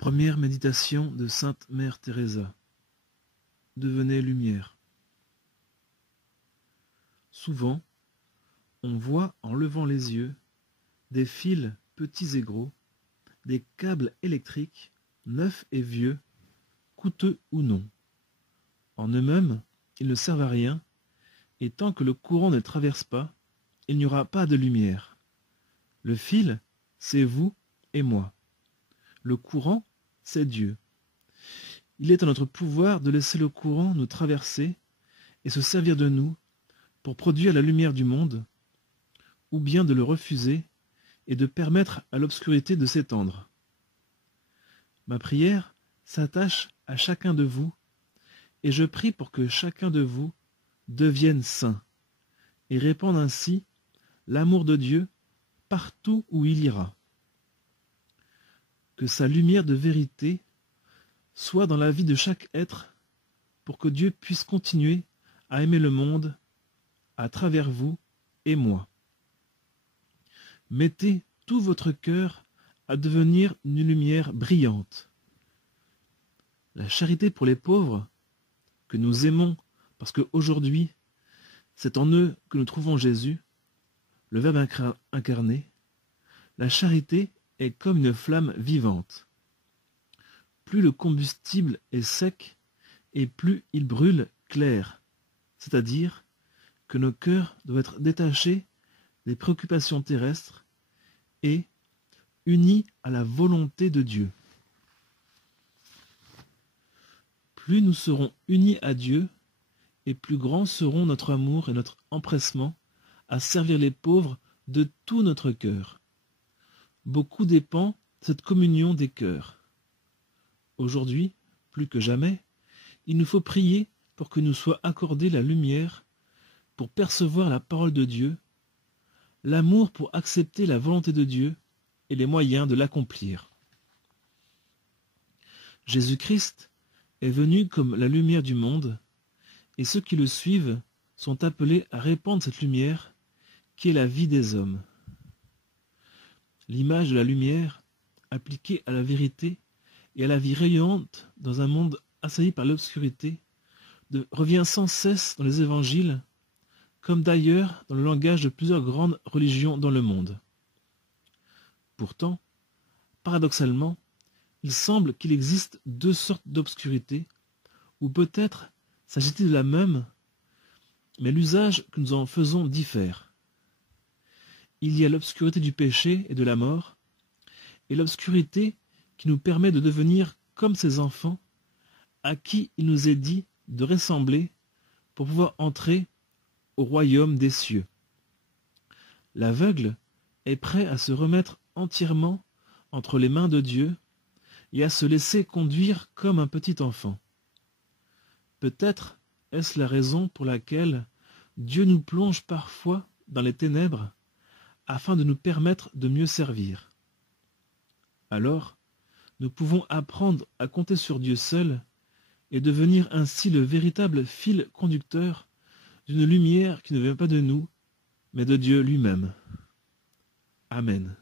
Première méditation de Sainte Mère Teresa. Devenez lumière. Souvent, on voit en levant les yeux des fils petits et gros, des câbles électriques, neufs et vieux, coûteux ou non. En eux-mêmes, ils ne servent à rien, et tant que le courant ne traverse pas, il n'y aura pas de lumière. Le fil, c'est vous et moi. Le courant, c'est Dieu. Il est en notre pouvoir de laisser le courant nous traverser et se servir de nous pour produire la lumière du monde, ou bien de le refuser et de permettre à l'obscurité de s'étendre. Ma prière s'attache à chacun de vous, et je prie pour que chacun de vous devienne saint, et répande ainsi l'amour de Dieu partout où il ira. Que sa lumière de vérité soit dans la vie de chaque être, pour que Dieu puisse continuer à aimer le monde à travers vous et moi. Mettez tout votre cœur à devenir une lumière brillante. La charité pour les pauvres, que nous aimons parce qu'aujourd'hui, c'est en eux que nous trouvons Jésus, le Verbe incarné, la charité est comme une flamme vivante. Plus le combustible est sec, et plus il brûle clair, c'est-à-dire que nos cœurs doivent être détachés des préoccupations terrestres et unis à la volonté de Dieu. Plus nous serons unis à Dieu, et plus grands seront notre amour et notre empressement à servir les pauvres de tout notre cœur. Beaucoup dépend de cette communion des cœurs. Aujourd'hui, plus que jamais, il nous faut prier pour que nous soit accordée la lumière pour percevoir la parole de Dieu, l'amour pour accepter la volonté de Dieu et les moyens de l'accomplir. Jésus-Christ est venu comme la lumière du monde, et ceux qui le suivent sont appelés à répandre cette lumière qui est la vie des hommes. L'image de la lumière, appliquée à la vérité et à la vie rayonnante dans un monde assailli par l'obscurité, revient sans cesse dans les évangiles, comme d'ailleurs dans le langage de plusieurs grandes religions dans le monde. Pourtant, paradoxalement, il semble qu'il existe deux sortes d'obscurité, ou peut-être s'agit-il de la même, mais l'usage que nous en faisons diffère. Il y a l'obscurité du péché et de la mort, et l'obscurité qui nous permet de devenir comme ces enfants à qui il nous est dit de ressembler pour pouvoir entrer au royaume des cieux. L'aveugle est prêt à se remettre entièrement entre les mains de Dieu et à se laisser conduire comme un petit enfant. Peut-être est-ce la raison pour laquelle Dieu nous plonge parfois dans les ténèbres afin de nous permettre de mieux servir. Alors, nous pouvons apprendre à compter sur Dieu seul et devenir ainsi le véritable fil conducteur d'une lumière qui ne vient pas de nous, mais de Dieu lui-même. Amen.